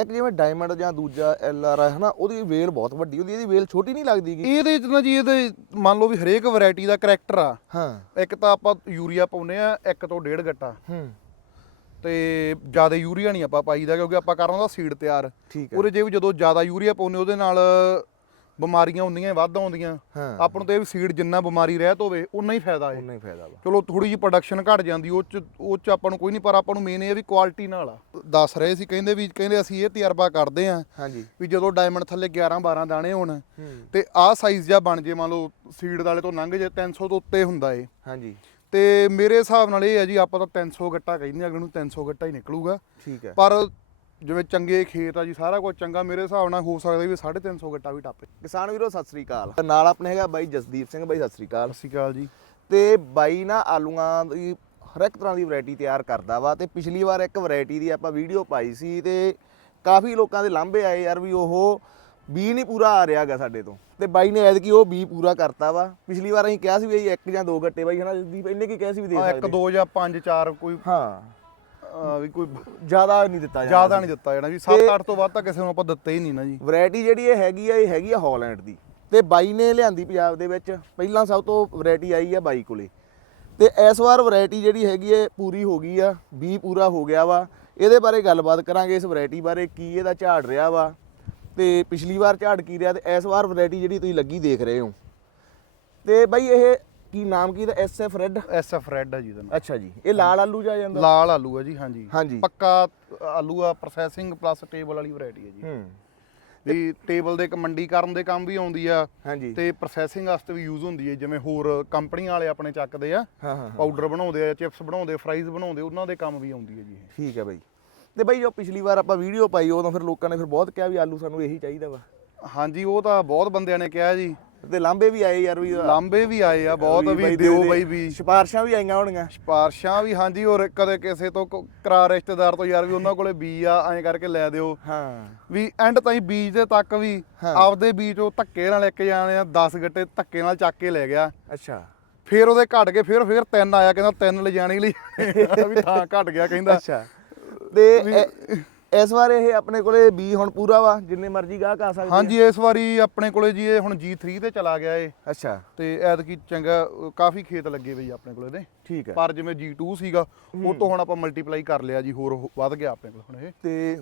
ਇੱਕ ਜਿਵੇਂ ਡਾਇਮੰਡ ਜਾਂ ਦੂਜਾ ਐਲ ਆਰ ਆ ਹਨਾ ਉਹਦੀ ਵੇਲ ਬਹੁਤ ਵੱਡੀ ਹੁੰਦੀ ਇਹਦੀ ਵੇਲ ਛੋਟੀ ਨਹੀਂ ਲੱਗਦੀ ਗੀ। ਇਹਦੇ ਚ ਨਾ ਜੀ ਇਹਦੇ ਮੰਨ ਲਓ ਵੀ ਹਰੇਕ ਵੈਰਾਈਟੀ ਦਾ ਕਰੈਕਟਰ ਆ। ਹਾਂ। ਇੱਕ ਤਾਂ ਆਪਾਂ ਯੂਰੀਆ ਪਾਉਨੇ ਆ ਇੱਕ ਤੋਂ ਡੇਢ ਗੱਟਾ। ਹੂੰ। ਤੇ ਜ਼ਿਆਦਾ ਯੂਰੀਆ ਨਹੀਂ ਆਪਾਂ ਪਾਈਦਾ ਕਿਉਂਕਿ ਆਪਾਂ ਕਰਨਾ ਦਾ ਸੀਡ ਤਿਆਰ। ਠੀਕ ਹੈ ਉਹਦੇ ਜੇ ਵੀ ਜਦੋਂ ਜ਼ਿਆਦਾ ਯੂਰੀਆ ਪਾਉਨੇ ਉਹਦੇ ਨਾਲ ਬਿਮਾਰੀਆਂ ਹੁੰਦੀਆਂ ਵੱਧ ਆਉਂਦੀਆਂ ਹਾਂ। ਆਪਾਂ ਨੂੰ ਤੇ ਇਹ ਵੀ ਸੀਡ ਜਿੰਨਾ ਬਿਮਾਰੀ ਰਹਿਤ ਹੋਵੇ ਉਨਾ ਹੀ ਫਾਇਦਾ ਹੈ ਉਨਾ ਹੀ ਫਾਇਦਾ ਵਾ। ਚਲੋ ਥੋੜੀ ਜਿਹੀ ਪ੍ਰੋਡਕਸ਼ਨ ਘਟ ਜਾਂਦੀ ਉਹ ਚ ਉਹ ਚ ਆਪਾਂ ਨੂੰ ਕੋਈ ਨਹੀਂ ਪਰ ਆਪਾਂ ਨੂੰ ਮੇਨ ਇਹ ਆ ਵੀ ਕੁਆਲਿਟੀ ਨਾਲ ਆ। ਦੱਸ ਰਹੇ ਸੀ ਕਹਿੰਦੇ ਵੀ ਕਹਿੰਦੇ ਅਸੀਂ ਇਹ ਤਜਰਬਾ ਕਰਦੇ ਆ ਹਾਂਜੀ। ਵੀ ਜਦੋਂ ਡਾਇਮੰਡ ਥੱਲੇ 11 12 ਦਾਣੇ ਹੋਣ ਹੂੰ। ਤੇ ਆਹ ਸਾਈਜ਼ ਜਾਂ ਬਣ ਜੇ ਮੰਨ ਲਓ ਸੀਡ ਵਾਲੇ ਤੋਂ ਲੰਘ ਜੇ 300 ਤੋਂ ਉੱਤੇ ਹੁੰਦਾ ਏ ਹਾਂਜੀ। ਤੇ ਮੇਰੇ ਹਿਸਾਬ ਨਾਲ ਇਹ ਹੈ ਜੀ ਆਪਾਂ ਤਾਂ 300 ਗੱਟਾ ਕਹਿੰਦੇ ਆ ਅਗਲੇ ਨੂੰ 300 ਗੱਟਾ ਹੀ ਨਿਕਲੂਗਾ। ਠੀਕ ਹੈ। ਪਰ ਜਿਵੇਂ ਚੰਗੇ ਖੇਤ ਆ ਜੀ ਸਾਰਾ ਕੁਝ ਚੰਗਾ ਮੇਰੇ ਹਿਸਾਬ ਨਾਲ ਹੋ ਸਕਦਾ ਵੀ 350 ਗੱਟਾ ਵੀ ਟੱਪੇ। ਕਿਸਾਨ ਵੀਰੋ ਸਤਿ ਸ੍ਰੀ ਅਕਾਲ। ਨਾਲ ਆਪਣੇ ਹੈਗਾ ਬਾਈ ਜਸਦੀਪ ਸਿੰਘ ਬਾਈ ਸਤਿ ਸ੍ਰੀ ਅਕਾਲ। ਸਤਿ ਸ਼੍ਰੀ ਅਕਾਲ ਜੀ। ਤੇ ਬਾਈ ਨਾ ਆਲੂਆਂ ਦੀ ਹਰ ਇੱਕ ਤਰ੍ਹਾਂ ਦੀ ਵੈਰਾਈਟੀ ਤਿਆਰ ਕਰਦਾ ਵਾ ਤੇ ਪਿਛਲੀ ਵਾਰ ਇੱਕ ਵੈਰਾਈਟੀ ਦੀ ਆਪਾਂ ਵੀਡੀਓ ਪਾਈ ਸੀ ਤੇ ਕਾਫੀ ਲੋਕਾਂ ਦੇ ਲਾਂਭੇ ਆਏ ਯਾਰ ਵੀ ਉਹ ਬੀ ਨਹੀਂ ਪੂਰਾ ਆ ਰਿਹਾਗਾ ਸਾਡੇ ਤੋਂ। ਤੇ ਬਾਈ ਨੇ ਐਤਕੀ ਉਹ ਬੀ ਪੂਰਾ ਕਰਤਾ ਵਾ। ਪਿਛਲੀ ਵਾਰ ਅਸੀਂ ਕਿਹਾ ਸੀ ਵੀ ਇੱਕ ਜਾਂ ਦੋ ਗੱਟੇ ਬਾਈ ਹਨਾ ਜਸਦੀਪ ਇੰਨੇ ਕੀ ਕਿਹਾ ਸੀ ਵੀ ਦੇ ਆ ਇੱਕ ਸਕਦੇ? ਦੋ ਜਾਂ ਪੰਜ ਚਾਰ ਕੋਈ ਹਾਂ। ਅਹ ਵੀ ਕੋਈ ਜ਼ਿਆਦਾ ਨਹੀਂ ਦਿੱਤਾ ਜ਼ਿਆਦਾ ਨਹੀਂ ਦਿੱਤਾ ਜਾਣਾ ਵੀ 7-8 ਤੋਂ ਵੱਧ ਤਾਂ ਕਿਸੇ ਨੂੰ ਆਪਾਂ ਦਿੱਤੇ ਹੀ ਨਹੀਂ ਨਾ ਜੀ। ਵੈਰਾਈਟੀ ਜਿਹੜੀ ਇਹ ਹੈਗੀ ਆ ਇਹ ਹੈਗੀ ਆ ਹਾਲੈਂਡ ਦੀ। ਤੇ ਬਾਈ ਨੇ ਲਿਆਂਦੀ ਪੰਜਾਬ ਦੇ ਵਿੱਚ। ਪਹਿਲਾਂ ਸਭ ਤੋਂ ਵੈਰਾਈਟੀ ਆਈ ਆ ਬਾਈ ਕੋਲੇ। ਤੇ ਇਸ ਵਾਰ ਵੈਰਾਈਟੀ ਜਿਹੜੀ ਹੈਗੀ ਏ ਪੂਰੀ ਹੋ ਗਈ ਆ ਬੀ ਪੂਰਾ ਹੋ ਗਿਆ ਵਾ। ਇਹਦੇ ਬਾਰੇ ਗੱਲਬਾਤ ਕਰਾਂਗੇ ਇਸ ਵੈਰਾਈਟੀ ਬਾਰੇ ਕੀ ਇਹਦਾ ਝਾੜ ਰਿਹਾ ਵਾ। ਤੇ ਪਿਛਲੀ ਵਾਰ ਝਾੜ ਕੀ ਰਿਹਾ ਤੇ ਇਸ ਵਾਰ ਵੈਰਾਈਟੀ ਜਿਹੜੀ ਤੁਸੀਂ ਲੱਗੀ ਦੇਖ ਰਹੇ ਹੋ। ਤੇ ਬਾਈ ਇਹ ਕੀ ਨਾਮ ਕੀ ਦਾ S F red SF red ਆ ਜੀ ਦਾ। ਅੱਛਾ ਜੀ। ਇਹ ਲਾਲ ਆਲੂ ਜਾ ਜਾਂਦਾ? ਲਾਲ ਆਲੂ ਆ ਜੀ ਹਾਂਜੀ। ਹਾਂਜੀ। ਪੱਕਾ ਆਲੂ ਆ ਪ੍ਰੋਸੈਸਿੰਗ ਪਲੱਸ ਟੇਬਲ ਵਾਲੀ ਵੈਰਾਈਟੀ ਹੈ ਜੀ। ਹੂੰ। ਵੀ ਟੇਬਲ ਦੇ ਮੰਡੀ ਕਰਨ ਦੇ ਕੰਮ ਵੀ ਆਉਂਦੀ ਆ ਹਾਂਜੀ। ਤੇ ਪ੍ਰੋਸੈਸਿੰਗ ਵਾਸਤੇ ਵੀ ਯੂਜ਼ ਹੁੰਦੀ ਹੈ ਜਿਵੇਂ ਹੋਰ ਕੰਪਨੀਆਂ ਵਾਲੇ ਆਪਣੇ ਚੱਕਦੇ ਆ। ਪਾਊਡਰ ਬਣਾਉਂਦੇ ਆ ਚਿਪਸ ਬਣਾਉਂਦੇ ਫਰਾਈਜ਼ ਬਣਾਉਂਦੇ ਉਹਨਾਂ ਦੇ ਕੰਮ ਵੀ ਆਉਂਦੀ ਹੈ ਜੀ ਠੀਕ ਹੈ ਬਾਈ। ਤੇ ਬਾਈ ਜੋ ਪਿਛਲੀ ਵਾਰ ਆਪਾਂ ਵੀਡੀਓ ਪਾਈ ਉਦੋਂ ਫਿਰ ਲੋਕਾਂ ਨੇ ਫਿਰ ਬਹੁਤ ਕਿਹਾ ਵੀ ਆਲੂ ਸਾਨੂੰ ਇਹੀ ਚਾਹੀਦਾ ਵਾ। ਹਾਂਜੀ ਉਹ ਤਾਂ ਬਹੁਤ ਬੰਦਿਆਂ ਨੇ ਕਿਹਾ ਜੀ। ਤੇ ਲਾਂਬੇ ਵੀ ਆਏ ਯਾਰ ਵੀ ਲਾਂਬੇ ਵੀ ਆਏ ਆ ਬਹੁਤ ਵੀ ਦਿਓ ਬਾਈ ਵੀ। ਸਿਫਾਰਸ਼ਾਂ ਵੀ ਆਈਆਂ ਹੋਣਗੀਆਂ। ਸਿਫਾਰਸ਼ਾਂ ਵੀ ਹਾਂਜੀ ਔਰ ਕਦੇ ਕਿਸੇ ਤੋਂ ਕ- ਕਰਾ ਰਿਸ਼ਤੇਦਾਰ ਤੋਂ ਯਾਰ ਵੀ ਉਹਨਾਂ ਕੋਲੇ ਬੀਜ ਆ ਐਂ ਕਰਕੇ ਲੈ ਦਿਓ। ਹਾਂ। ਵੀ ਐਂਡ ਤਾਈਂ ਬੀਜ ਦੇ ਤੱਕ ਵੀ। ਆਪਦੇ ਬੀਜ ਉਹ ਧੱਕੇ ਨਾਲ ਇੱਕ ਜਾਣੇ ਆ 10 ਗੱਟੇ ਧੱਕੇ ਨਾਲ ਚੱਕ ਕੇ ਲੈ ਗਿਆ। ਅੱਛਾ। ਫਿਰ ਉਹਦੇ ਘਟ ਗਏ ਫਿਰ ਫਿਰ ਤਿੰਨ ਆਇਆ ਕਹਿੰਦਾ ਤਿੰਨ ਲਿਜਾਣੇ ਲਈ। ਵੀ ਥਾਂ ਘਟ ਗਿਆ ਕਹਿੰਦਾ। ਅੱਛਾ। ਤੇ ਇਸ ਵਾਰ ਇਹ ਆਪਣੇ ਕੋਲੇ ਬੀ ਹੁਣ ਪੂਰਾ ਵਾ ਜਿੰਨੇ ਮਰਜ਼ੀ ਗਾਹਕ ਆ ਸਕਦੇ। ਹਾਂਜੀ ਇਸ ਵਾਰੀ ਆਪਣੇ ਕੋਲੇ ਜੀ ਇਹ ਹੁਣ G3 ਤੇ ਚਲਾ ਗਿਆ ਏ ਅੱਛਾ। ਤੇ ਐਤਕੀ ਚੰਗਾ ਕਾਫੀ ਖੇਤ ਲੱਗੇ ਬਈ ਆਪਣੇ ਕੋਲੇ ਦੇ। ਠੀਕ ਹੈ। ਪਰ ਜਿਵੇਂ G2 ਸੀਗਾ ਉਹ ਤੋਂ ਹੁਣ ਆਪਾਂ ਮਲਟੀਪਲਾਈ ਕਰ ਲਿਆ ਜੀ ਹੋਰ ਉਹ ਵੱਧ ਗਿਆ ਆਪਣੇ ਕੋਲ ਹੁਣ ਇਹ। ਤੇ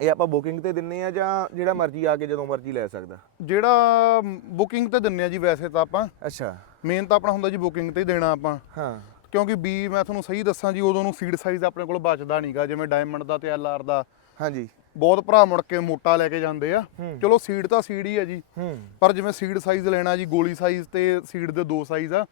ਇਹ ਆਪਾਂ ਬੁਕਿੰਗ ਤੇ ਦਿੰਨੇ ਆ ਜਾਂ ਜਿਹੜਾ ਮਰਜ਼ੀ ਆ ਕੇ ਜਦੋਂ ਮਰਜ਼ੀ ਲੈ ਸਕਦਾ? ਜਿਹੜਾ ਬੁਕਿੰਗ ਤੇ ਦਿੰਨੇ ਆ ਜੀ ਵੈਸੇ ਤਾਂ ਆਪਾਂ। ਅੱਛਾ। ਮੇਨ ਤਾਂ ਆਪਣਾ ਹੁੰਦਾ ਜੀ ਬੁਕਿੰਗ ਤੇ ਹੀ ਦੇਣਾ ਆਪਾਂ। ਹਾਂ। ਕਿਉਂਕਿ ਬੀ ਮੈਂ ਤੁਹਾਨੂੰ ਸਹੀ ਦੱਸਾਂ ਜੀ ਉਦੋਂ ਨੂੰ ਸੀਡ ਸਾਈਜ਼ ਆਪਣੇ ਕੋਲ ਬਚਦਾ ਨਹੀਂਗਾ ਜਿਵੇਂ ਡਾਇਮੰਡ ਦਾ ਤੇ ਐਲਆਰ ਦਾ। ਹਾਂਜੀ। ਬਹੁਤ ਭਰਾ ਮੁੜ ਕੇ ਮੋਟਾ ਲੈ ਕੇ ਜਾਂਦੇ ਆ। ਚਲੋ ਸੀਡ ਤਾਂ ਸੀਡ ਹੀ ਆ ਜੀ। ਪਰ ਜਿਵੇਂ ਸੀਡ ਸਾਈਜ਼ ਲੈਣਾ ਜੀ ਗੋਲੀ ਸਾਈਜ਼ ਤੇ ਸੀਡ ਦੇ ਦੋ ਸਾਈਜ਼ ਆ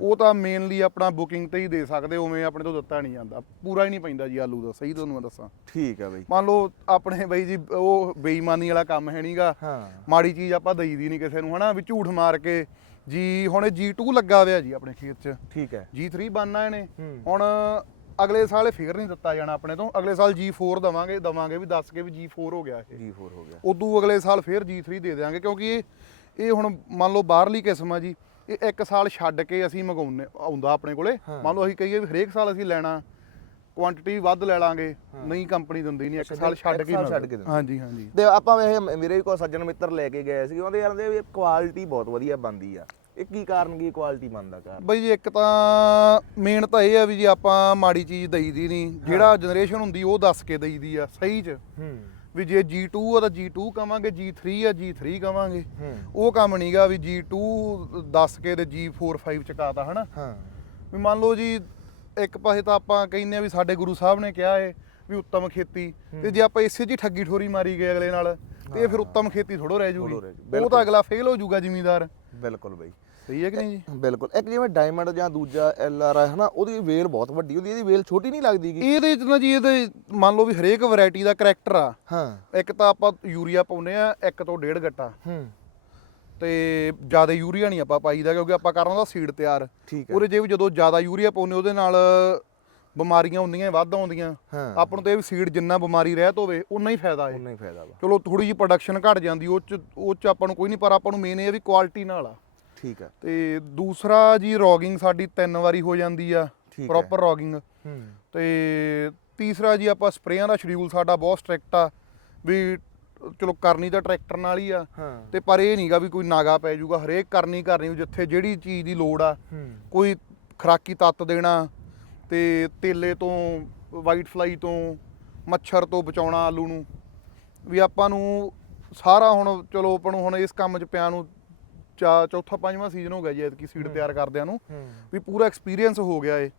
ਉਹ ਤਾਂ ਮੇਨਲੀ ਆਪਣਾ ਬੁਕਿੰਗ ਤੇ ਹੀ ਦੇ ਸਕਦੇ ਉਵੇਂ ਆਪਣੇ ਤੋਂ ਦਿੱਤਾ ਨਹੀਂ ਜਾਂਦਾ। ਪੂਰਾ ਹੀ ਨਹੀਂ ਪੈਂਦਾ ਜੀ ਆਲੂ ਦਾ ਸਹੀ ਤੁਹਾਨੂੰ ਮੈਂ ਦੱਸਾਂ। ਠੀਕ ਹੈ ਬਾਈ। ਮੰਨ ਲਓ ਆਪਣੇ ਬਈ ਜੀ ਉਹ ਬੇਈਮਾਨੀ ਵਾਲਾ ਕੰਮ ਹੈ ਨਹੀਂਗਾ ਮਾੜੀ ਚੀਜ਼ ਆਪਾਂ ਦਈਦੀ ਨਹੀਂ ਕਿਸੇ ਨੂੰ ਹਨਾ ਵੀ ਝੂਠ ਮਾਰ ਕੇ ਜੀ ਹੁਣ ਇਹ G2 ਲੱਗਾ ਹੋਇਆ ਜੀ ਆਪਣੇ ਖੇਤ 'ਚ। ਠੀਕ ਹੈ। G3 ਬਣਨਾ ਇਹਨੇ। ਹੂੰ। ਹੁਣ ਅਗਲੇ ਸਾਲ ਇਹ ਫਿਗਰ ਨਹੀਂ ਦਿੱਤਾ ਜਾਣਾ ਆਪਣੇ ਤੋਂ। ਅਗਲੇ ਸਾਲ G4 ਦਵਾਂਗੇ ਦਵਾਂਗੇ ਵੀ ਦੱਸ ਕੇ ਵੀ G4 ਹੋ ਗਿਆ ਇਹ। G4 ਹੋ ਗਿਆ। ਉਦੋਂ ਅਗਲੇ ਸਾਲ ਫੇਰ G3 ਦੇ ਦੇਵਾਂਗੇ ਕਿਉਂਕਿ ਇਹ ਇਹ ਹੁਣ ਮੰਨ ਲਓ ਬਾਹਰਲੀ ਕਿਸਮ ਆ ਜੀ ਇਹ ਇੱਕ ਸਾਲ ਛੱਡ ਕੇ ਅਸੀਂ ਮੰਗਾਉਨੇ ਆਉਂਦਾ ਆਪਣੇ ਕੋਲੇ। ਹਾਂ। ਮੰਨ ਲਓ ਅਸੀਂ ਕਹੀਏ ਵੀ ਹਰੇਕ ਸਾਲ ਅਸੀਂ ਲੈਣਾ। ਕੁਆਂਟੀਟੀ ਵੱਧ ਲੈ ਲਾਂਗੇ ਨਹੀਂ ਕੰਪਨੀ ਦਿੰਦੀ ਨਹੀਂ ਇੱਕ ਸਾਲ ਛੱਡ ਕੇ ਛੱਡ। ਕੇ। ਹਾਂਜੀ ਹਾਂਜੀ। ਤੇ ਆਪਾਂ ਵੇਖ ਮੇਰੇ ਕੋਈ ਸੱਜਣ ਮਿੱਤਰ ਲੈ ਕੇ ਗਏ ਸੀ ਉਹਦੇ ਕਹਿੰਦੇ ਵੀ ਕੁਆਲਿਟੀ ਬਹੁਤ ਵਧੀਆ ਬੰਦੀ ਆ। ਇਹ ਕੀ ਕਾਰਨ ਕੀ ਕੁਆਲਿਟੀ ਬੰਦਾ ਕਾਰਨ ਬਈ ਜੀ ਇੱਕ ਤਾਂ ਮੇਨ ਤਾਂ ਇਹ ਆ ਵੀ ਜੀ ਆਪਾਂ ਮਾੜੀ ਚੀਜ਼ ਦਈਦੀ ਨਹੀਂ ਜਿਹੜਾ ਜਨਰੇਸ਼ਨ ਹੁੰਦੀ ਉਹ ਦੱਸ ਕੇ ਦਈਦੀ ਆ ਸਹੀ ਚ। ਹੂੰ। ਵੀ ਜੇ G2 ਆ ਤਾਂ G2 ਕਵਾਂਗੇ G3 ਆ G3 ਕਵਾਂਗੇ। ਉਹ ਕੰਮ ਨਹੀਂਗਾ ਵੀ G2 ਦੱਸ ਕੇ ਤੇ G4 5 ਚਕਾਤਾ ਹਨਾ? ਹਾਂ। ਵੀ ਮੰਨ ਲਓ ਜੀ ਇੱਕ ਪਾਸੇ ਤਾਂ ਆਪਾਂ ਕਹਿੰਦੇ ਆ ਵੀ ਸਾਡੇ ਗੁਰੂ ਸਾਹਿਬ ਨੇ ਕਿਹਾ ਏ ਵੀ ਉੱਤਮ ਖੇਤੀ ਤੇ ਜੇ ਆਪਾਂ ਇਸੇ ਜੀ ਠੱਗੀ ਠੋਰੀ ਮਾਰੀ ਗਏ ਅਗਲੇ ਨਾਲ ਤੇ ਇਹ ਫਿਰ ਉੱਤਮ ਖੇਤੀ ਥੋੜੋ ਰਹਿ ਜੂਗੀ। ਉਹ ਤਾਂ ਅਗਲਾ ਫੇਲ ਹੋ ਜਾਊਗਾ ਜ਼ਿਮੀਂਦਾਰ। ਬਿਲਕੁਲ ਬਈ। ਸਹੀ ਹੈ ਕਿ ਨਹੀਂ ਜੀ? ਬਿਲਕੁਲ ਇੱਕ ਜਿਵੇਂ ਡਾਇਮੰਡ ਜਾਂ ਦੂਜਾ ਐਲ ਆਰ ਆ ਹਨਾ ਉਹਦੀ ਵੇਲ ਬਹੁਤ ਵੱਡੀ ਹੁੰਦੀ ਇਹਦੀ ਵੇਲ ਛੋਟੀ ਨਹੀਂ ਲੱਗਦੀ ਗੀ। ਇਹਦੇ ਚ ਨਾ ਜੀ ਇਹਦੇ ਮੰਨ ਲਓ ਵੀ ਹਰੇਕ ਵੈਰਾਈਟੀ ਦਾ ਕਰੈਕਟਰ ਆ। ਹਾਂ। ਇੱਕ ਤਾਂ ਆਪਾਂ ਯੂਰੀਆ ਪਾਉਨੇ ਆ ਇੱਕ ਤੋਂ ਡੇਢ ਗੱਟਾ। ਹੂੰ। ਤੇ ਜ਼ਿਆਦਾ ਯੂਰੀਆ ਨਹੀਂ ਆਪਾਂ ਪਾਈਦਾ ਕਿਉਂਕਿ ਆਪਾਂ ਕਰਨਾ ਦਾ ਸੀਡ ਤਿਆਰ। ਠੀਕ ਹੈ। ਉਹਦੇ ਜੇ ਵੀ ਜਦੋਂ ਜ਼ਿਆਦਾ ਯੂਰੀਆ ਪਾਉਨੇ ਉਹਦੇ ਨਾਲ ਬਿਮਾਰੀਆਂ ਹੁੰਦੀਆਂ ਵੱਧ ਆਉਂਦੀਆਂ। ਆਪਾਂ ਨੂੰ ਤੇ ਇਹ ਵੀ ਸੀਡ ਜਿੰਨਾ ਬਿਮਾਰੀ ਰਹਿਤ ਹੋਵੇ ਉਨਾ ਹੀ ਫਾਇਦਾ ਹੈ ਉਨਾ ਹੀ ਫਾਇਦਾ ਵਾ। ਚਲੋ ਥੋੜੀ ਜਿਹੀ ਪ੍ਰੋਡਕਸ਼ਨ ਘਟ ਜਾਂਦੀ ਉਹ ਚ ਉਹ ਚ ਆਪਾਂ ਨੂੰ ਕੋਈ ਨਹੀਂ ਪਰ ਆਪਾਂ ਨੂੰ ਮੇਨ ਇਹ ਆ ਵੀ ਕੁਆਲਿਟੀ ਨਾਲ ਆ। ਠੀਕ ਹੈ ਤੇ ਦੂਸਰਾ ਜੀ ਰੌਗਿੰਗ ਸਾਡੀ ਤਿੰਨ ਵਾਰੀ ਹੋ ਜਾਂਦੀ ਆ। ਪ੍ਰੋਪਰ ਰੌਗਿੰਗ ਤੇ ਤੀਸਰਾ ਜੀ ਆਪਾਂ ਸਪਰੇਆਂ ਦਾ ਸ਼ਡਿਊਲ ਸਾਡਾ ਬਹੁਤ ਸਟ੍ਰਿਕਟ ਆ ਵੀ ਚਲੋ ਕਰਨੀ ਤਾਂ ਟਰੈਕਟਰ ਨਾਲ ਹੀ ਆ। ਹਾਂ। ਤੇ ਪਰ ਇਹ ਨਹੀਂਗਾ ਵੀ ਕੋਈ ਨਾਗਾ ਪੈ ਜਾਊਗਾ ਹਰੇਕ ਕਰਨੀ ਕਰਨੀ ਜਿੱਥੇ ਜਿਹੜੀ ਚੀਜ਼ ਦੀ ਲੋੜ ਆ ਕੋਈ ਖਰਾਕੀ ਤੱਤ ਦੇਣਾ ਤੇ ਤੇਲੇ ਤੋਂ ਵਾਈਟ ਫਲਾਈ ਤੋਂ ਮੱਛਰ ਤੋਂ ਬਚਾਉਣਾ ਆਲੂ ਨੂੰ ਵੀ ਆਪਾਂ ਨੂੰ ਸਾਰਾ ਹੁਣ ਚਲੋ ਆਪਾਂ ਨੂੰ ਹੁਣ ਇਸ ਕੰਮ 'ਚ ਪਿਆ ਨੂੰ ਚਾ ਚੌਥਾ ਪੰਜਵਾਂ ਸੀਜ਼ਨ ਹੋ ਗਿਆ ਜੀ ਐਤਕੀ ਸੀਡ ਤਿਆਰ ਕਰਦਿਆਂ ਨੂੰ ਵੀ ਪੂਰਾ ਐਕਸਪੀਰੀਅੰਸ ਹੋ ਗਿਆ ਏ।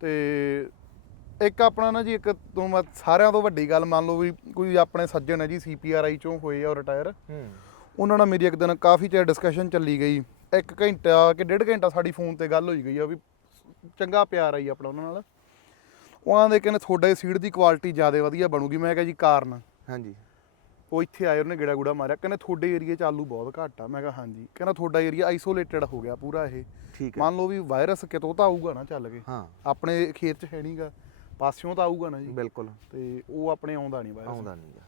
ਤੇ ਇੱਕ ਆਪਣਾ ਨਾ ਜੀ ਇੱਕ ਤੋਂ ਮੈਂ ਸਾਰਿਆਂ ਤੋਂ ਵੱਡੀ ਗੱਲ ਮੰਨ ਲਓ ਵੀ ਕੋਈ ਆਪਣੇ ਸੱਜਣ ਹੈ ਜੀ ਸੀਪੀਆਰਆਈ ਚੋਂ ਹੋਏ ਆ ਰਿਟਾਇਰ ਹੂੰ। ਉਹਨਾਂ ਨਾਲ ਮੇਰੀ ਇੱਕ ਦਿਨ ਕਾਫੀ ਚਿਰ ਡਿਸਕਸ਼ਨ ਚੱਲੀ ਗਈ। ਇੱਕ ਘੰਟਾ ਕਿ ਡੇਢ ਘੰਟਾ ਸਾਡੀ ਫੋਨ ਤੇ ਗੱਲ ਹੋਈ ਗਈ ਆ ਵੀ ਚੰਗਾ ਪਿਆਰ ਆਈ ਆਪਣਾ ਉਹਨਾਂ ਨਾਲ। ਉਹਨਾਂ ਦੇ ਕਹਿੰਦੇ ਤੁਹਾਡੇ ਸੀਡ ਦੀ ਕੁਆਲਿਟੀ ਜ਼ਿਆਦਾ ਵਧੀਆ ਬਣੂਗੀ। ਮੈਂ ਕਿਹਾ ਜੀ ਕਾਰਨ। ਹਾਂਜੀ। ਉਹ ਇੱਥੇ ਆਏ ਉਹਨੇ ਗੇੜਾ ਗੂੜਾ ਮਾਰਿਆ। ਕਹਿੰਦੇ ਤੁਹਾਡੇ ਏਰੀਆ 'ਚ ਆਲੂ ਬਹੁਤ ਘੱਟ ਆ। ਮੈਂ ਕਿਹਾ ਹਾਂਜੀ। ਕਹਿੰਦਾ ਤੁਹਾਡਾ ਏਰੀਆ ਆਈਸੋਲੇਟਡ ਹੋ ਗਿਆ ਪੂਰਾ ਇਹ। ਠੀਕ ਹੈ। ਮੰਨ ਲਓ ਵੀ ਵਾਇਰਸ ਕਿਤੋਂ ਤਾਂ ਆਊਗਾ ਨਾ ਚੱਲ ਕੇ। ਹਾਂ। ਆਪਣੇ ਖੇਤ 'ਚ ਹੈ ਨਹੀਂਗਾ ਪਾਸਿਓਂ ਤਾਂ ਆਊਗਾ ਨਾ ਜੀ। ਬਿਲਕੁਲ। ਤੇ ਉਹ ਆਪਣੇ ਆਉਂਦਾ ਨਹੀਂ ਵਾਇਰਸ ਆਉਂਦਾ ਨਹੀਂਗਾ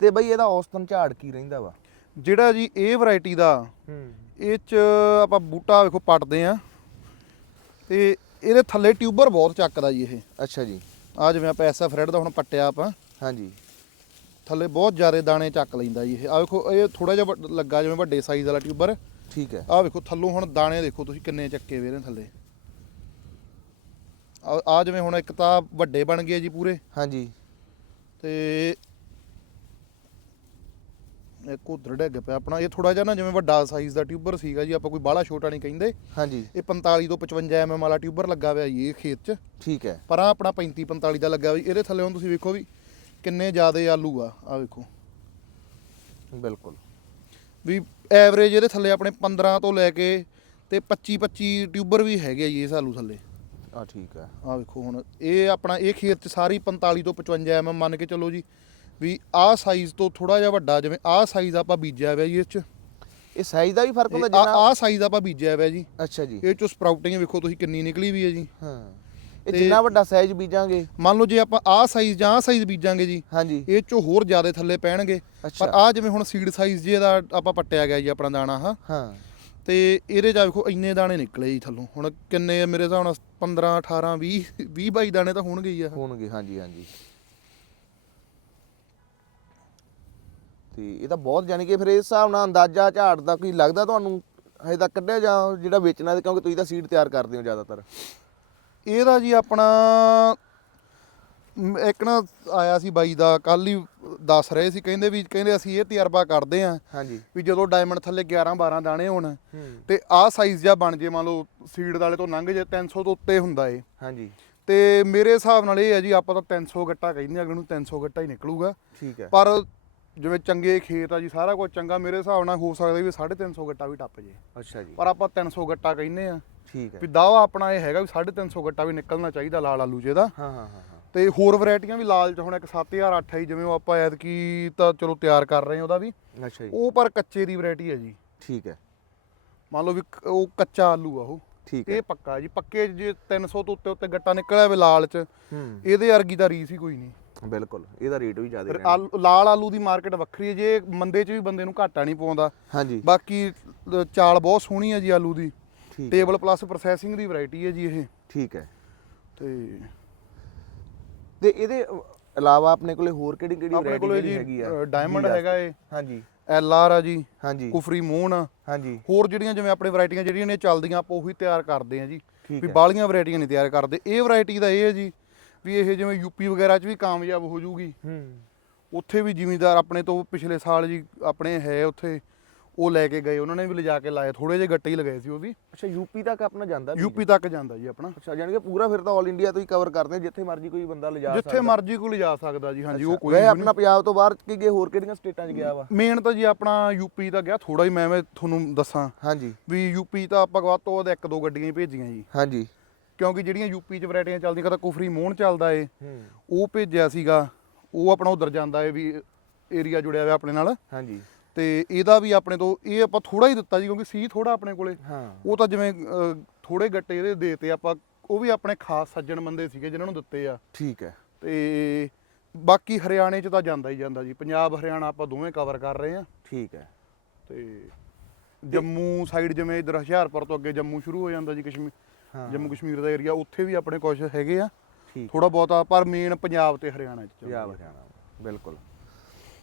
ਤੇ ਬਈ ਇਹਦਾ ਔਸਤਨ ਝਾੜ ਕੀ ਰਹਿੰਦਾ ਵਾ? ਜਿਹੜਾ ਜੀ ਇਹ ਵੈਰਾਈਟੀ ਦਾ ਹੂੰ। ਇਹ ਚ ਆਪਾਂ ਬੂਟਾ ਵੇਖੋ ਪੱਟਦੇ ਆ। ਤੇ ਇਹਦੇ ਥੱਲੇ ਟਿਊਬਰ ਬਹੁਤ ਚੱਕਦਾ ਜੀ ਇਹ। ਅੱਛਾ ਜੀ। ਆ ਜਿਵੇਂ ਆਪਾਂ ਐਸਐਫ ਰੈਡ ਦਾ ਹੁਣ ਪੱਟਿਆ ਆਪਾਂ। ਹਾਂਜੀ। ਥੱਲੇ ਬਹੁਤ ਜ਼ਿਆਦਾ ਦਾਣੇ ਚੱਕ ਲੈਂਦਾ ਜੀ ਇਹ। ਆ ਵੇਖੋ ਇਹ ਥੋੜਾ ਜਿਹਾ ਲੱਗਾ ਜਿਵੇਂ ਵੱਡੇ ਸਾਈਜ਼ ਵਾਲਾ ਟਿਊਬਰ। ਠੀਕ ਹੈ। ਆ ਵੇਖੋ ਥੱਲੋਂ ਹੁਣ ਦਾਣੇ ਦੇਖੋ ਤੁਸੀਂ ਕਿੰਨੇ ਚੱਕੇ ਵੇ ਥੱਲੇ। ਆ ਆ ਜਿਵੇਂ ਹੁਣ ਇੱਕ ਤਾਂ ਵੱਡੇ ਬਣ ਗਏ ਜੀ ਪੂਰੇ। ਹਾਂਜੀ। ਤੇ ਇੱਕ ਉਧਰ ਡਿੱਗ ਪਿਆ ਆਪਣਾ। ਇਹ ਥੋੜਾ ਜਿਹਾ ਨਾ ਜਿਵੇਂ ਵੱਡਾ ਸਾਈਜ਼ ਦਾ ਟਿਊਬਰ ਸੀਗਾ ਜੀ ਆਪਾਂ ਕੋਈ ਬਾਹਲਾ ਛੋਟਾ ਨਹੀਂ ਕਹਿੰਦੇ। ਹਾਂਜੀ। ਇਹ 45 ਤੋਂ 55 ਐਮਐਮ ਵਾਲਾ ਟਿਊਬਰ ਲੱਗਾ ਹੋਇਆ ਜੀ ਇਹ ਖੇਤ 'ਚ। ਠੀਕ ਹੈ। ਪਰ ਆ ਆਪਣਾ 35 45 ਦਾ ਲੱਗਾ ਹੋਇਆ ਜੀ। ਇਹਦੇ ਥੱਲੇ ਹੁਣ ਤੁਸੀਂ ਵੇਖੋ ਵੀ ਕਿੰਨੇ ਜ਼ਿਆਦੇ ਆਲੂ ਆ। ਆ ਵੇਖੋ। ਬਿਲਕੁਲ। ਵੀ ਐਵਰੇਜ ਇਹਦੇ ਥੱਲੇ ਆਪਣੇ 15 ਤੋਂ ਲੈ ਕੇ ਤੇ 25 25 ਟਿਊਬਰ ਵੀ ਹੈਗੇ ਆ ਜੀ ਇਸ ਆਲੂ ਥੱਲੇ। ਆ ਠੀਕ ਹੈ। ਆ ਵੇਖੋ ਹੁਣ ਇਹ ਆਪਣਾ ਇਹ ਖੇਤ 'ਚ ਸਾਰੀ 45 ਤੋਂ 55 ਐਮਐਮ ਮੰਨ ਕੇ ਚੱਲੋ ਜੀ ਵੀ ਆਹ ਸਾਈਜ਼ ਤੋਂ ਥੋੜਾ ਜਿਹਾ ਵੱਡਾ ਜਿਵੇਂ ਆਹ ਸਾਈਜ਼ ਆਪਾਂ ਬੀਜਿਆ ਹੋਇਆ ਜੀ ਇਹ 'ਚ। ਇਹ ਸਾਈਜ਼ ਦਾ ਵੀ ਫ਼ਰਕ ਹੁੰਦਾ ਆ ਜਿੰਨਾ ਆਹ ਸਾਈਜ਼ ਆਪਾਂ ਬੀਜਿਆ ਹੋਇਆ ਜੀ। ਅੱਛਾ ਜੀ। ਇਹ 'ਚੋਂ ਸਪਰਾਊਟਿੰਗ ਵੇਖੋ ਤੁਸੀਂ ਕਿੰਨੀ ਨਿਕਲੀ ਵੀ ਹੈ ਜੀ। ਹਾਂ। ਇਹ ਜਿੰਨਾ ਵੱਡਾ ਸਾਈਜ਼ ਬੀਜਾਂਗੇ? ਮੰਨ ਲਓ ਜੇ ਆਪਾਂ ਆਹ ਸਾਈਜ਼ ਜਾਂ ਆਹ ਸਾਈਜ਼ ਬੀਜਾਂਗੇ ਜੀ ਹਾਂਜੀ। ਇਹ ਚੋਂ ਹੋਰ ਜ਼ਿਆਦਾ ਥੱਲੇ ਪੈਣਗੇ। ਪਰ ਆ ਜਿਵੇਂ ਹੁਣ ਸੀਡ ਸਾਈਜ਼ ਜੇ ਦਾ ਆਪਾਂ ਪੱਟਿਆ ਗਿਆ ਜੀ ਆਪਣਾ ਦਾਣਾ ਹਾਂ। ਹਾਂ। ਤੇ ਇਹਦੇ ਆ ਵੇਖੋ ਇੰਨੇ ਦਾਣੇ ਨਿਕਲੇ ਜੀ ਥੱਲੋਂ। ਹੁਣ ਕਿੰਨੇ ਆ ਮੇਰੇ ਹਿਸਾਬ ਨਾਲ 15 18 20 20 22 ਦਾਣੇ ਤਾਂ ਹੋਣਗੇ ਹੀ ਆ। ਹੋਣਗੇ ਹਾਂਜੀ ਹਾਂਜੀ। ਤੇ ਇਹ ਤਾਂ ਬਹੁਤ ਜਾਨੀ ਕਿ ਫਿਰ ਇਸ ਹਿਸਾਬ ਨਾਲ ਅੰਦਾਜ਼ਾ ਝਾੜ ਦਾ ਕੋਈ ਲੱਗਦਾ ਤੁਹਾਨੂੰ? ਹਜੇ ਤੱਕ ਕੱਢਿਆ ਜਾਂ ਜਿਹੜਾ ਵੇਚਣਾ ਤੇ ਕਿਉਂਕਿ ਤੁਸੀਂ ਤਾਂ ਸੀਡ ਤਿਆਰ ਕਰਦੇ ਹੋ ਜ਼ਿਆਦਾਤਰ? ਇਹਦਾ ਜੀ ਆਪਣਾ ਇੱਕ ਨਾ ਆਇਆ ਸੀ ਬਾਈ ਦਾ ਕੱਲ ਹੀ ਦੱਸ ਰਹੇ ਸੀ ਕਹਿੰਦੇ ਵੀ ਕਹਿੰਦੇ ਅਸੀਂ ਇਹ ਤਜਰਬਾ ਕਰਦੇ ਆਂ ਹਾਂਜੀ। ਵੀ ਜਦੋਂ ਡਾਇਮੰਡ ਥੱਲੇ 11 12 ਦਾਣੇ ਹੋਣ ਤੇ ਆਹ ਸਾਈਜ਼ ਜਿਹਾ ਬਣ ਜੇ ਮੰਨ ਲਓ ਸੀਡ ਵਾਲੇ ਤੋਂ ਲੰਘ ਜੇ 300 ਤੋਂ ਉੱਤੇ ਹੁੰਦਾ ਏ ਹਾਂਜੀ। ਤੇ ਮੇਰੇ ਹਿਸਾਬ ਨਾਲ ਇਹ ਹੈ ਜੀ ਆਪਾਂ ਤਾਂ 300 ਗੱਟਾ ਕਹਿੰਦੇ ਅਗਲੇ ਨੂੰ 300 ਗੱਟਾ ਹੀ ਨਿਕਲੂਗਾ। ਠੀਕ ਹੈ। ਪਰ ਜਿਵੇਂ ਚੰਗੇ ਖੇਤ ਆ ਜੀ ਸਾਰਾ ਕੁਝ ਚੰਗਾ ਮੇਰੇ ਹਿਸਾਬ ਨਾਲ ਹੋ ਸਕਦਾ ਵੀ 350 ਗੱਟਾ ਵੀ ਟੱਪ ਜੇ। ਅੱਛਾ ਜੀ। ਪਰ ਆਪਾਂ 300 ਗੱਟਾ ਕਹਿੰਦੇ ਆ ਠੀਕ ਹੈ। ਵੀ ਦਾਵਾ ਆਪਣਾ ਇਹ ਹੈਗਾ ਵੀ 350 ਗੱਟਾ ਵੀ ਨਿਕਲਣਾ ਚਾਹੀਦਾ ਲਾਲ ਆਲੂ ਜੇ ਦਾ। ਹਾਂ ਹਾਂ ਹਾਂ। ਤੇ ਹੋਰ ਵੈਰਾਈਟੀਆਂ ਵੀ ਲਾਲ ਚ ਹੁਣ ਇੱਕ 7008 ਆਈ ਜਿਵੇਂ ਉਹ ਆਪਾਂ ਐਤਕੀ ਤਾਂ ਚਲੋ ਤਿਆਰ ਕਰ ਰਹੇ ਹਾਂ ਉਹਦਾ ਵੀ। ਅੱਛਾ ਜੀ। ਉਹ ਪਰ ਕੱਚੇ ਦੀ ਵੈਰਾਈਟੀ ਹੈ ਜੀ। ਠੀਕ ਹੈ। ਮੰਨ ਲਓ ਵੀ ਉਹ ਕੱਚਾ ਆਲੂ ਆ ਉਹ। ਠੀਕ ਹੈ। ਇਹ ਪੱਕਾ ਜੀ ਪੱਕੇ ਜੇ 300 ਤੋਂ ਉੱਤੇ ਉੱਤੇ ਗੱਟਾ ਨਿਕਲਿਆ ਵੇ ਲਾਲ ਚ ਹੂੰ। ਇਹਦੇ ਵਰਗੀ ਤਾਂ ਰੀਸ ਹੀ ਕੋਈ ਨਹੀਂ। ਬਿਲਕੁਲ ਇਹਦਾ ਰੇਟ ਵੀ ਜ਼ਿਆਦਾ ਆਲੂ ਲਾਲ ਆਲੂ ਦੀ ਮਾਰਕੀਟ ਵੱਖਰੀ ਹੈ ਜੇ ਮੰਦੇ 'ਚ ਵੀ ਬੰਦੇ ਨੂੰ ਘਾਟਾ ਨਹੀਂ ਪਾਉਂਦਾ। ਹਾਂਜੀ। ਬਾਕੀ ਚਾਲ ਬਹੁਤ ਸੋਹਣੀ ਹੈ ਜੀ ਆਲੂ ਦੀ। ਹੈ। ਟੇਬਲ ਪਲੱਸ ਪ੍ਰੋਸੈਸਿੰਗ ਦੀ ਵੈਰਾਈਟੀ ਹੈ ਜੀ ਇਹ। ਠੀਕ ਹੈ। ਤੇ ਤੇ ਇਹਦੇ ਇਲਾਵਾ ਆਪਣੇ ਕੋਲੇ ਹੋਰ ਕਿਹੜੀ ਕਿਹੜੀ ਆਪਣੇ ਕੋਲੇ ਵੈਰਾਈਟੀ ਜੀ ਹੈਗੀ ਆ? ਡਾਇਮੰਡ ਹੈਗਾ ਏ ਹਾਂਜੀ। ਐਲ ਆਰ ਆ ਜੀ ਹਾਂਜੀ। ਕੁਫਰੀ ਮੂਨ। ਆ ਹਾਂਜੀ। ਹੋਰ ਜਿਹੜੀਆਂ ਜਿਵੇਂ ਆਪਣੇ ਵੈਰਾਈਟੀਆਂ ਜਿਹੜੀਆਂ ਨੇ ਚੱਲਦੀਆਂ ਆਪਾਂ ਉਹੀ ਤਿਆਰ ਕਰਦੇ ਆ ਜੀ। ਠੀਕ ਵੀ ਹੈ। ਬਾਲੀਆਂ ਵੈਰਾਈਟੀਆਂ ਨਹੀਂ ਤਿਆਰ ਕਰਦੇ। ਇਹ ਵੈਰਾਈਟੀ ਦਾ ਇਹ ਹੈ ਜੀ ਵੀ ਇਹ ਜਿਵੇਂ ਯੂਪੀ ਵਗੈਰਾ 'ਚ ਵੀ ਕਾਮਯਾਬ ਹੋ ਜੂਗੀ। ਹੂੰ। ਉੱਥੇ ਵੀ ਜ਼ਿਮੀਂਦਾਰ ਆਪਣੇ ਤੋਂ ਪਿਛਲੇ ਸਾਲ ਜੀ ਆਪਣੇ ਹੈ ਉੱਥੇ। ਉਹ ਲੈ ਕੇ ਗਏ ਉਹਨਾਂ ਨੇ ਵੀ ਲਿਜਾ ਕੇ ਲਾਏ ਥੋੜੇ ਜਿਹੇ ਗੱਟੇ ਹੀ ਲਗਾਏ ਸੀ ਉਹ ਵੀ। ਅੱਛਾ ਯੂਪੀ ਤੱਕ ਆਪਣਾ ਜਾਂਦਾ? ਯੂਪੀ ਤੱਕ ਜਾਂਦਾ ਜੀ ਆਪਣਾ। ਅੱਛਾ ਜਾਨੀ ਕਿ ਪੂਰਾ ਫਿਰ ਤਾਂ 올 ਇੰਡੀਆ ਤੋਂ ਹੀ ਕਵਰ ਕਰਦੇ ਜਿੱਥੇ ਮਰਜ਼ੀ ਕੋਈ ਬੰਦਾ ਲਿਜਾ ਜਿੱਥੇ ਮਰਜ਼ੀ ਕੋ ਲਿਜਾ ਸਕਦਾ ਜੀ ਹਾਂਜੀ ਉਹ ਕੋਈ ਆਪਣਾ ਪੰਜਾਬ ਤੋਂ ਬਾਹਰ ਕਿ ਗਏ ਹੋਰ ਕਿਹੜੀਆਂ ਸਟੇਟਾਂ 'ਚ ਗਿਆ ਵਾ? ਮੇਨ ਤਾਂ ਜੀ ਆਪਣਾ ਯੂਪੀ ਦਾ ਗਿਆ ਥੋੜਾ ਹੀ ਮੈਂ ਤੁਹਾਨੂੰ ਦੱਸਾਂ। ਹਾਂਜੀ। ਵੀ ਯੂਪੀ ਤਾਂ ਆਪਾਂ ਵੱਧ ਤੋਂ ਵੱਧ ਇੱਕ ਦੋ ਗੱਡੀਆਂ ਹੀ ਭੇਜੀਆਂ ਜੀ। ਹਾਂਜੀ। ਕਿਉਂਕਿ ਜਿਹੜੀਆਂ ਯੂਪੀ 'ਚ ਵੈਰਾਈਟੀਆਂ ਚੱਲਦੀਆਂ ਕਦਾ ਕੁਫਰੀ ਮੋਹਨ ਚੱਲਦਾ ਏ ਉਹ ਭੇਜਿਆ ਸੀਗਾ ਉਹ ਆਪਣਾ ਉਧਰ ਜਾਂਦਾ ਏ ਵੀ ਏਰੀਆ ਜੁੜਿਆ ਹੋਇਆ ਆਪਣੇ ਨਾਲ। ਹਾਂਜੀ। ਤੇ ਇਹਦਾ ਵੀ ਆਪਣੇ ਤੋਂ ਇਹ ਆਪਾਂ ਥੋੜਾ ਹੀ ਦਿੱਤਾ ਜੀ ਕਿਉਂਕਿ ਸੀ ਥੋੜਾ ਆਪਣੇ ਕੋਲੇ। ਹਾਂ। ਉਹ ਤਾਂ ਜਿਵੇਂ ਥੋੜੇ ਗੱਟੇ ਇਹਦੇ ਦੇਤੇ ਆਪਾਂ ਉਹ ਵੀ ਆਪਣੇ ਖਾਸ ਸੱਜਣ ਬੰਦੇ ਸੀਗੇ ਜਿਨ੍ਹਾਂ ਨੂੰ ਦਿੱਤੇ ਆ। ਠੀਕ ਹੈ। ਤੇ ਬਾਕੀ ਹਰਿਆਣੇ 'ਚ ਤਾਂ ਜਾਂਦਾ ਹੀ ਜਾਂਦਾ ਜੀ। ਪੰਜਾਬ ਹਰਿਆਣਾ ਆਪਾਂ ਦੋਵੇਂ ਕਵਰ ਕਰ ਰਹੇ ਆ। ਠੀਕ ਹੈ। ਤੇ ਜੰਮੂ ਸਾਈਡ ਜਿਵੇਂ ਇਧਰ ਹੁਸ਼ਿਆਰਪੁਰ ਤੋਂ ਅੱਗੇ ਜੰਮੂ ਸ਼ੁਰੂ ਹੋ ਜਾਂਦਾ ਜੀ ਕਸ਼ਮੀਰ ਜੰਮੂ ਕਸ਼ਮੀਰ ਦਾ ਏਰੀਆ ਉੱਥੇ ਵੀ ਆਪਣੇ ਕੁਝ ਹੈਗੇ ਆ। ਥੋੜਾ ਬਹੁਤਾ ਪਰ ਮੇਨ ਪੰਜਾਬ ਤੇ ਹਰਿਆਣਾ 'ਚ ਚੱਲਦਾ ਪੰਜਾਬ। ਹਰਿਆਣਾ। ਬਿਲਕੁਲ।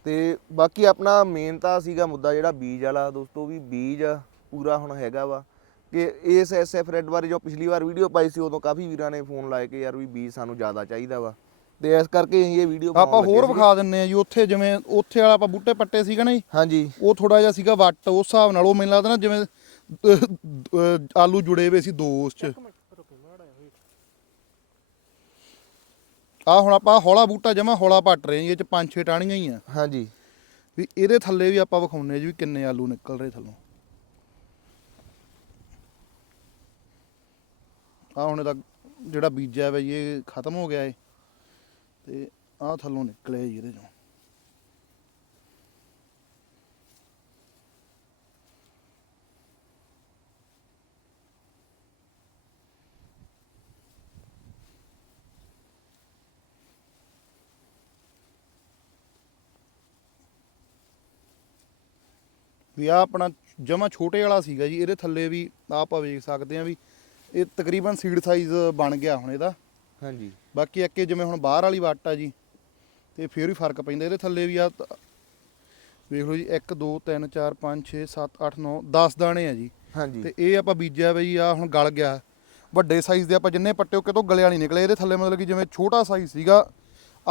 ਤੇ ਬਾਕੀ ਆਪਣਾ ਮੇਨ ਤਾਂ ਸੀਗਾ ਮੁੱਦਾ ਜਿਹੜਾ ਬੀਜ ਵਾਲਾ ਦੋਸਤੋ ਵੀ ਬੀਜ ਪੂਰਾ ਹੁਣ ਹੈਗਾ ਵਾ ਕਿ ਇਸ ਐਸਐਫ ਰੈਡ ਬਾਰੇ ਜੋ ਪਿਛਲੀ ਵਾਰ ਵੀਡੀਓ ਪਾਈ ਸੀ ਉਦੋਂ ਕਾਫੀ ਵੀਰਾਂ ਨੇ ਫੋਨ ਲਾਏ ਕਿ ਯਾਰ ਵੀ ਬੀਜ ਸਾਨੂੰ ਜ਼ਿਆਦਾ ਚਾਹੀਦਾ ਵਾ। ਤੇ ਇਸ ਕਰਕੇ ਅਸੀਂ ਇਹ ਵੀਡੀਓ ਆਪਾਂ ਹੋਰ ਵਿਖਾ ਦਿੰਨੇ ਆ ਜੀ ਉੱਥੇ ਜਿਵੇਂ ਉੱਥੇ ਵਾਲਾ ਆਪਾਂ ਬੂਟੇ ਪੱਟੇ ਸੀਗਾ ਨਾ ਜੀ? ਹਾਂਜੀ। ਉਹ ਥੋੜਾ ਜਿਹਾ ਸੀਗਾ ਵੱਟ ਉਸ ਹਿਸਾਬ ਨਾਲ ਉਹ ਮੈਨੂੰ ਲੱਗਦਾ ਨਾ ਜਿਵੇਂ ਆਲੂ ਜੁੜੇ ਹੋਏ ਸੀ ਦੋ ਉਸ ਚ। ਆ ਹੁਣ ਆਪਾਂ ਹੌਲਾ ਬੂਟਾ ਜਮਾ ਹੌਲਾ ਪੱਟ ਰਹੇ ਜੀ, ਇਹ ਚ ਪੰਜ ਛੇ ਟਾਹਣੀਆਂ ਹੀ ਆ। ਹਾਂਜੀ। ਵੀ ਇਹਦੇ ਥੱਲੇ ਵੀ ਆਪਾਂ ਵਿਖਾਉਨੇ ਜੀ ਵੀ ਕਿੰਨੇ ਆਲੂ ਨਿਕਲ ਰਹੇ ਥੱਲੋਂ। ਆ ਹੁਣ ਇਹਦਾ ਜਿਹੜਾ ਬੀਜਿਆ ਵਾ ਜੀ ਇਹ ਖਤਮ ਹੋ ਗਿਆ ਏ। ਤੇ ਆਹ ਥੱਲੋਂ ਨਿਕਲਿਆ ਜੀ ਇਹਦੇ ਚੋਂ। ਵੀ ਆ ਆਪਣਾ ਜਮਾ ਛੋਟੇ ਵਾਲਾ ਸੀਗਾ ਜੀ ਇਹਦੇ ਥੱਲੇ ਵੀ ਆਪਾਂ ਵੇਖ ਸਕਦੇ ਆ ਵੀ ਇਹ ਤਕਰੀਬਨ ਸੀਡ ਸਾਈਜ਼ ਬਣ ਗਿਆ ਹੁਣ ਇਹਦਾ। ਹਾਂਜੀ। ਬਾਕੀ ਅੱਗੇ ਜਿਵੇਂ ਹੁਣ ਬਾਹਰ ਵਾਲੀ ਵੱਟ ਆ ਜੀ ਤੇ ਫੇਰ ਵੀ ਫ਼ਰਕ ਪੈਂਦਾ ਇਹਦੇ ਥੱਲੇ ਵੀ ਆ ਵੇਖ ਲਓ ਜੀ 1 2 3 4 5 6 7 8 9 10 ਦਾਣੇ ਆ ਜੀ। ਹਾਂਜੀ। ਤੇ ਇਹ ਆਪਾਂ ਬੀਜਿਆ ਬਈ ਆ ਹੁਣ ਗਲ ਗਿਆ। ਵੱਡੇ ਸਾਈਜ਼ ਦੇ ਆਪਾਂ ਜਿੰਨੇ ਪੱਟੇ ਉਹ ਕਿਤੋਂ ਗਲਿਆ ਨਹੀਂ ਨਿਕਲੇ। ਇਹਦੇ ਥੱਲੇ ਮਤਲਬ ਕਿ ਜਿਵੇਂ ਛੋਟਾ ਸਾਈਜ਼ ਸੀਗਾ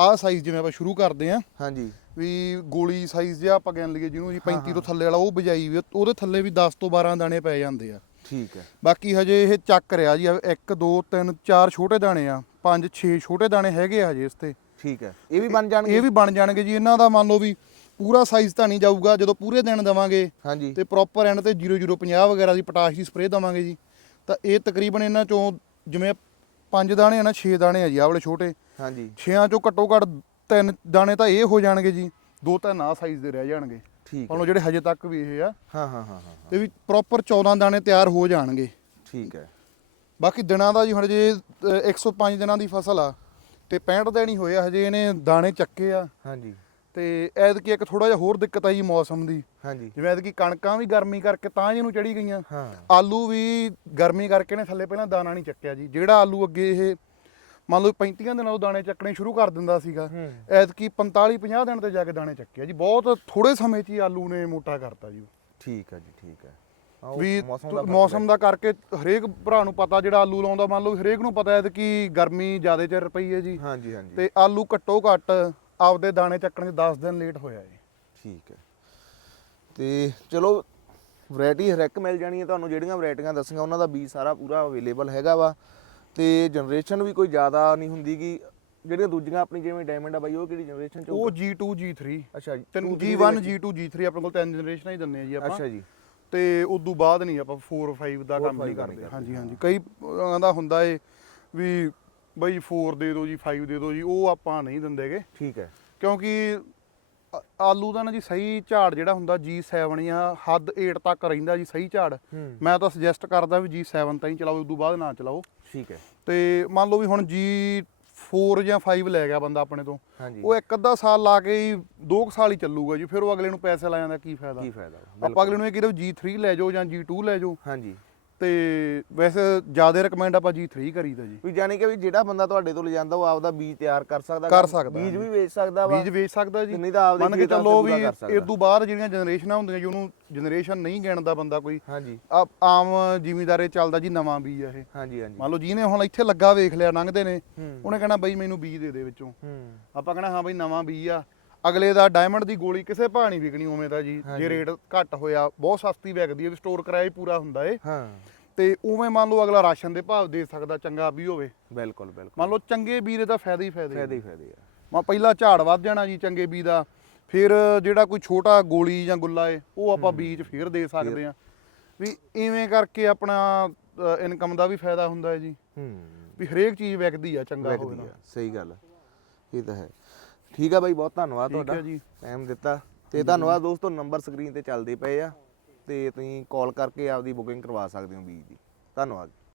ਆਹ ਸਾਈਜ਼ ਜਿਵੇਂ ਆਪਾਂ ਸ਼ੁਰੂ ਕਰਦੇ ਆ ਹਾਂਜੀ। ਵੀ ਗੋਲੀ ਸਾਈਜ਼ ਜਿਹਾ ਆਪਾਂ ਕਹਿਣ ਲਈਏ ਜਿਹਨੂੰ ਜੀ 35 ਤੋਂ ਥੱਲੇ ਵਾਲਾ ਉਹ ਬਜਾਈ ਵੀ ਆ, ਉਹਦੇ ਥੱਲੇ ਵੀ 10 ਤੋਂ 12 ਦਾਣੇ ਪੈ ਜਾਂਦੇ ਆ। ਠੀਕ ਹੈ। ਬਾਕੀ ਹਜੇ ਇਹ ਚੱਕ ਰਿਹਾ ਜੀ 1 2 3 4 ਛੋਟੇ ਦਾਣੇ ਆ 5 6 ਛੋਟੇ ਦਾਣੇ ਹੈਗੇ ਆ ਹਜੇ ਇਸ ਤੇ। ਠੀਕ ਹੈ। ਇਹ ਵੀ ਬਣ ਜਾਣਗੇ? ਇਹ ਵੀ ਬਣ ਜਾਣਗੇ ਜੀ ਇਹਨਾਂ ਦਾ ਮੰਨ ਲਓ ਵੀ ਪੂਰਾ ਸਾਈਜ਼ ਤਾਂ ਨਹੀਂ ਜਾਊਗਾ ਜਦੋਂ ਪੂਰੇ ਦਿਨ ਦਵਾਂਗੇ ਹਾਂਜੀ। ਤੇ ਪ੍ਰੋਪਰ ਐਂਡ ਤੇ 0050 ਵਗੈਰਾ ਦੀ ਪੋਟਾਸ਼ ਦੀ ਸਪਰੇਅ ਦਵਾਂਗੇ ਜੀ। ਤਾਂ ਇਹ ਤਕਰੀਬਨ ਇਹਨਾਂ ਚੋਂ ਜਿਵੇਂ 5 ਦਾਣੇ ਆ ਨਾ 6 ਦਾਣੇ ਆ ਜੀ ਆਹ ਵਾਲੇ ਛੋਟੇ। ਹਾਂਜੀ। 6ਾਂ ਚੋਂ ਘੱਟੋ ਘੱਟ ਤਿੰਨ ਦਾਣੇ ਤਾਂ ਇਹ ਹੋ ਜਾਣਗੇ ਜੀ। ਦੋ ਤਾਂ ਨਾ ਸਾਈਜ਼ ਦੇ ਰਹਿ ਜਾਣਗੇ। ਠੀਕ ਹੈ। ਜਿਹੜੇ ਹਜੇ ਤੱਕ ਵੀ ਇਹ ਆ ਹਾਂ ਹਾਂ ਹਾਂ ਹਾਂ ਤੇ ਵੀ ਪ੍ਰੋਪਰ 14 ਦਾਣੇ ਤਿਆਰ ਹੋ ਜਾਣਗੇ। ਠੀਕ ਹੈ। ਬਾਕੀ ਦਿਨਾਂ ਦਾ ਜੀ ਹੁਣ ਜੇ ਅ, 105 ਦਿਨਾਂ ਦੀ ਫਸਲ ਆ ਤੇ 65 ਦਿਨ ਹੀ ਹੋਏ ਆ ਹਜੇ ਇਹਨੇ ਦਾਣੇ ਚੱਕੇ ਆ। ਹਾਂਜੀ। ਤੇ ਐਤਕੀ ਇੱਕ ਥੋੜਾ ਜਿਹਾ ਹੋਰ ਦਿੱਕਤ ਆਈ ਮੌਸਮ ਦੀ। ਹਾਂਜੀ। ਜਿਵੇਂ ਐਤਕੀ ਕਣਕਾਂ ਵੀ ਗਰਮੀ ਕਰਕੇ ਤਾਂ ਜਿਹਨੂੰ ਚੜੀ ਗਈਆਂ। ਹਾਂ। ਆਲੂ ਵੀ ਗਰਮੀ ਕਰਕੇ ਨੇ ਥੱਲੇ ਪਹਿਲਾਂ ਦਾਣਾ ਨਹੀਂ ਚੱਕਿਆ ਜੀ। ਜਿਹੜਾ ਆਲੂ ਅੱਗੇ ਇਹ ਮੰਨ ਲਓ 35 ਦਿਨਾਂ ਤੋਂ ਦਾਣੇ ਚੱਕਣੇ ਸ਼ੁਰੂ ਕਰ ਦਿੰਦਾ ਸੀਗਾ। ਐਤਕੀ 45 50 ਦਿਨ ਤੇ ਜਾ ਕੇ ਦਾਣੇ ਚੱਕਿਆ ਜੀ। ਬਹੁਤ ਥੋੜੇ ਸਮੇਂ 'ਚ ਹੀ ਆਲੂ ਨੇ ਮੋਟਾ ਕਰਤਾ ਜੀ ਠੀਕ ਹੈ ਜੀ ਠੀਕ ਹੈ ਵੀ ਮੌਸਮ ਦਾ ਕਰਕੇ ਹਰੇਕ ਭਰਾ ਨੂੰ ਪਤਾ ਜਿਹੜਾ ਆਲੂ ਲਾਉਂਦਾ ਮੰਨ ਲਓ ਹਰੇਕ ਨੂੰ ਪਤਾ ਹੈ ਕਿ ਗਰਮੀ ਜ਼ਿਆਦਾ ਚਿਰ ਪਈ ਹੈ ਜੀ। ਹਾਂਜੀ ਹਾਂਜੀ। ਤੇ ਆਲੂ ਘੱਟੋ ਘੱਟ ਆਪਦੇ ਦਾਣੇ ਚੱਕਣ 'ਚ 10 ਦਿਨ ਲੇਟ ਹੋਇਆ ਜੀ ਠੀਕ ਹੈ ਤੇ ਚਲੋ ਵੈਰਾਈਟੀ ਹਰ ਇੱਕ ਮਿਲ ਜਾਣੀ ਹੈ। ਤੁਹਾਨੂੰ ਜਿਹੜੀਆਂ ਵੈਰਾਈਟੀਆਂ ਦੱਸੀਆਂ ਉਹਨਾਂ ਦਾ ਬੀਜ ਸਾਰਾ ਪੂਰਾ ਅਵੇਲੇਬਲ ਹੈਗਾ ਵਾ। ਤੇ ਜਨਰੇਸ਼ਨ ਵੀ ਕੋਈ ਜ਼ਿਆਦਾ ਨਹੀਂ ਹੁੰਦੀ ਗੀ। ਜਿਹੜੀਆਂ ਦੂਜੀਆਂ ਆਪਣੀ ਜਿਵੇਂ ਡਾਇਮੰਡ ਆ ਬਾਈ ਉਹ ਕਿਹੜੀ ਜਨਰੇਸ਼ਨ ਚ ਉਹ ਹੋਊਗਾ? G2 G3 ਅੱਛਾ ਜੀ। ਤਿੰਨ two, three ਦੇ G1 ਵਿੱਚ ਹੀ? G2 G3 ਆਪਣੇ ਕੋਲ ਤਿੰਨ ਜਨਰੇਸ਼ਨਾਂ ਹੀ ਦਿੰਨੇ ਆ ਜੀ ਆਪਾਂ। ਅੱਛਾ ਜੀ। ਤੇ ਉਦੋਂ ਬਾਅਦ ਨਹੀਂ ਆਪਾਂ 4 5 ਦਾ ਕੰਮ ਨਹੀਂ ਕਰਦੇ। ਹਾਂਜੀ ਹਾਂਜੀ। ਕਈ ਦਾ ਹੁੰਦਾ ਏ ਵੀ ਬਈ 4 ਦੇ ਦਿਓ ਜੀ 5 ਦੇ ਦਿਓ ਜੀ ਉਹ ਆਪਾਂ ਨਹੀਂ ਦਿੰਦੇਗੇ ਠੀਕ ਹੈ। ਕਿਉਂਕਿ ਆਲੂ ਦਾ ਨਾ ਜੀ ਸਹੀ ਝਾੜ ਜਿਹੜਾ ਹੁੰਦਾ G7 ਜਾਂ ਹੱਦ 8 ਤੱਕ ਰਹਿੰਦਾ ਜੀ ਸਹੀ ਝਾੜ। ਮੈਂ ਤਾਂ ਸੁਜੈਸਟ ਕਰਦਾ ਵੀ G7 ਤਾਂ ਹੀ ਚਲਾਓ ਉਦੋਂ ਬਾਅਦ ਨਾ ਚਲਾਓ। ਠੀਕ ਹੈ। ਤੇ ਮੰਨ ਲਓ ਵੀ ਹੁਣ G4 ਜਾਂ 5 ਲੈ ਗਿਆ ਬੰਦਾ ਆਪਣੇ ਤੋਂ। ਉਹ ਇੱਕ ਅੱਧਾ ਸਾਲ ਲਾ ਕੇ ਹੀ ਦੋ ਕੁ ਸਾਲ ਹੀ ਚੱਲੂਗਾ ਜੀ ਫਿਰ ਉਹ ਅਗਲੇ ਨੂੰ ਪੈਸੇ ਲਾ ਜਾਂਦਾ ਕੀ ਫਾਇਦਾ। ਕੀ ਫਾਇਦਾ? ਆਪਾਂ ਅਗਲੇ ਨੂੰ ਇਹ ਕਿਹਦੇ G3 ਲੈ ਜਾਓ ਜਾਂ G2 ਲੈ ਜਾਓ। ਹਾਂਜੀ। ਤੇ ਵੈਸੇ ਜ਼ਿਆਦਾ ਰეკਮੈਂਡ ਆਪਾਂ G3 ਕਰੀਦਾ ਜੀ। ਵੀ ਜਾਣੀ ਕਿ ਵੀ ਜਿਹੜਾ ਬੰਦਾ ਤੁਹਾਡੇ ਤੋਂ ਲਿਜਾਂਦਾ ਉਹ ਆਪਦਾ ਬੀਜ ਤਿਆਰ ਕਰ ਸਕਦਾ ਕਰ ਸਕਦਾ, ਬੀਜ। ਵੀ ਵੇਚ ਸਕਦਾ ਵਾ। ਬੀਜ ਵੇਚ ਸਕਦਾ ਜੀ। ਨਹੀਂ ਤਾਂ ਆਪਦੇ ਮੰਨ ਕੇ ਚੱਲੋ ਵੀ। ਇਸ ਤੋਂ ਬਾਅਦ ਜਿਹੜੀਆਂ ਜਨਰੇਸ਼ਨਾਂ ਹੁੰਦੀਆਂ ਜੀ ਉਹਨੂੰ ਜਨਰੇਸ਼ਨ ਨਹੀਂ ਗਿਣਦਾ ਬੰਦਾ ਕੋਈ। ਹਾਂਜੀ। ਆ- ਆਮ ਜ਼ਿਮੀਦਾਰੇ ਚੱਲਦਾ ਜੀ ਨਵਾਂ ਬੀਜ ਆ ਇਹ। ਹਾਂਜੀ ਹਾਂਜੀ। ਮੰਨ ਲਓ ਜਿਹਨੇ ਹੁਣ ਇੱਥੇ ਲੱਗਾ ਵੇਖ ਲਿਆ ਲੰਘਦੇ ਨੇ। ਉਹਨੇ ਕਹਿਣਾ ਬਈ ਮੈਨੂੰ ਬੀਜ ਦੇ ਦੇ ਵਿੱਚੋਂ। ਹੂੰ। ਆਪਾਂ ਕਹਿਣਾ ਹਾਂ ਬਈ ਨਵਾਂ ਬੀਜ ਆ। ਅਗਲੇ ਦਾ ਡਾਇਮੰਡ ਦੀ ਗੋਲੀ ਕਿਸੇ ਭਾਅ ਨਹੀਂ ਵਿਕਣੀ ਉਵੇਂ ਦਾ ਜੀ। ਜੇ ਰੇਟ ਘੱਟ ਹੋਇਆ ਬਹੁਤ ਸਸਤੀ ਵਿਕਦੀ ਹੈ ਵੀ ਸਟੋਰ ਕਿਰਾਇਆ ਹੀ ਪੂਰਾ ਹੁੰਦਾ ਏ। ਹਾਂ। ਤੇ ਉਵੇਂ ਮੰਨ ਲਓ ਅਗਲਾ ਰਾਸ਼ਨ ਦੇ ਭਾਅ ਦੇ ਸਕਦਾ ਚੰਗਾ ਵੀ ਹੋਵੇ। ਬਿਲਕੁਲ ਬਿਲਕੁਲ। ਮੰਨ ਲਓ ਚੰਗੇ ਵੀਰੇ ਦਾ ਫਾਇਦਾ ਹੀ ਫਾਇਦਾ ਫਾਇਦੇ ਹੀ ਫਾਇਦੇ ਆ ਮਾ ਪਹਿਲਾ ਝਾੜ ਵੱਧ ਜਾਣਾ ਜੀ ਚੰਗੇ ਬੀਜ ਦਾ ਫਿਰ ਜਿਹੜਾ ਕੋਈ ਛੋਟਾ ਗੋਲੀ ਜਾਂ ਗੁੱਲਾ ਏ ਉਹ ਆਪਾਂ ਬੀਜ ਫਿਰ ਦੇ ਸਕਦੇ ਆ ਵੀ ਇਵੇਂ ਕਰਕੇ ਆਪਣਾ ਇਨਕਮ ਦਾ ਵੀ ਫਾਇਦਾ ਹੁੰਦਾ ਹੈ ਜੀ। ਹੂੰ। ਵੀ ਹਰੇਕ ਚੀਜ਼ ਵਿਕਦੀ ਆ ਚੰਗਾ ਹੋਵੇ ਸਹੀ ਗੱਲ। ਇਹ ਤਾਂ ਹੈ। ਠੀਕ ਆ ਬਾਈ ਬਹੁਤ ਧੰਨਵਾਦ ਠੀਕ ਤੁਹਾਡਾ ਜੀ। ਟਾਈਮ ਦਿੱਤਾ। ਤੇ ਧੰਨਵਾਦ ਦੋਸਤੋ ਨੰਬਰ ਸਕਰੀਨ ਤੇ ਚੱਲਦੇ ਪਏ ਆ। ਤੇ ਤੁਸੀਂ ਕਾਲ ਕਰਕੇ ਆਪਦੀ ਬੁਕਿੰਗ ਕਰਵਾ ਸਕਦੇ ਹੋ ਬੀਜ ਦੀ ਧੰਨਵਾਦ